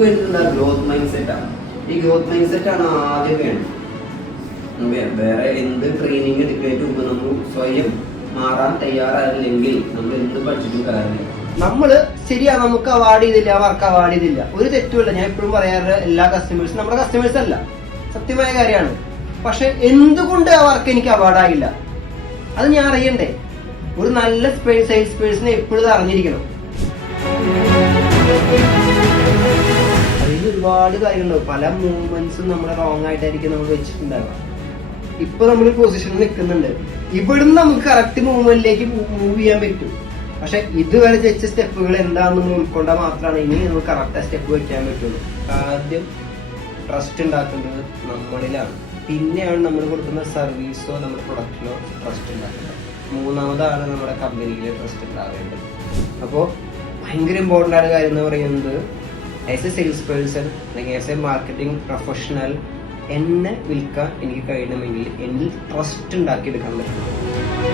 വേണ്ടിയിട്ടുള്ള growth mind സെറ്റാണ് ഈ ഗ്രോത്ത് മൈൻഡ് സെറ്റാണ് ആദ്യം വേണ്ടത്. വേറെ എന്ത് ട്രെയിനിങ് എടുക്കുന്നതിന് മുമ്പ് നമ്മൾ സ്വയം മാറാൻ തയ്യാറായില്ലെങ്കിൽ നമ്മൾ എന്ത് പഠിച്ചിട്ടും കാര്യമില്ല. നമ്മൾ ശരിയാ നമുക്ക് അവാർഡ് ചെയ്തില്ല വർക്ക് അവാർഡ് ചെയ്തില്ല. ഒരു തെറ്റുമില്ല. ഞാൻ എപ്പോഴും പറയാറ് എല്ലാ കസ്റ്റമേഴ്സും നമ്മുടെ കസ്റ്റമേഴ്സ് അല്ല. സത്യമായ കാര്യമാണ്. പക്ഷെ എന്തുകൊണ്ട് ആ വർക്ക് എനിക്ക് അവാർഡായില്ല അത് ഞാൻ അറിയണ്ടേ? ഒരു നല്ല സെയിൽസ് പേഴ്സണെ എപ്പോഴും അറിഞ്ഞിരിക്കണം. ഒരുപാട് കാര്യങ്ങളുണ്ടാവും. പല മൂവ്മെന്റ്സും നമ്മളെ റോങ് ആയിട്ടായിരിക്കും നമ്മൾ വെച്ചിട്ടുണ്ടാവുക. ഇപ്പൊ നമ്മൾ പൊസിഷനിൽ നിൽക്കുന്നുണ്ട് ഇവിടുന്ന് നമുക്ക് കറക്റ്റ് മൂവ്മെന്റിലേക്ക് മൂവ് ചെയ്യാൻ പറ്റും. പക്ഷെ ഇതുവരെ വെച്ച സ്റ്റെപ്പുകൾ എന്താണെന്ന് ഉൾക്കൊണ്ടാൽ മാത്രമാണ് ഇനി നമുക്ക് കറക്റ്റ് സ്റ്റെപ്പ് വെക്കാൻ പറ്റുള്ളൂ. ആദ്യം ട്രസ്റ്റ് ഉണ്ടാക്കേണ്ടത് നമ്മളിലാണ്. പിന്നെയാണ് നമ്മൾ കൊടുക്കുന്ന സർവീസോ നമ്മുടെ പ്രൊഡക്റ്റിനോ ട്രസ്റ്റ് ഉണ്ടാക്കേണ്ടത്. മൂന്നാമതാണ് നമ്മുടെ കമ്പനിയിലെ ട്രസ്റ്റ് ഉണ്ടാവേണ്ടത്. അപ്പോൾ ഭയങ്കര ഇമ്പോർട്ടന്റ് ആയ കാര്യം എന്ന് പറയുന്നത് ആസ് എ സെയിൽസ് പേഴ്സൺ അല്ലെങ്കിൽ ആസ് എ മാർക്കറ്റിംഗ് പ്രൊഫഷണൽ എന്നെ വിൽക്കാൻ എനിക്ക് കഴിയണമെങ്കിൽ എന്നിൽ ട്രസ്റ്റ് ഉണ്ടാക്കിയെടുക്കാൻ പറ്റണം.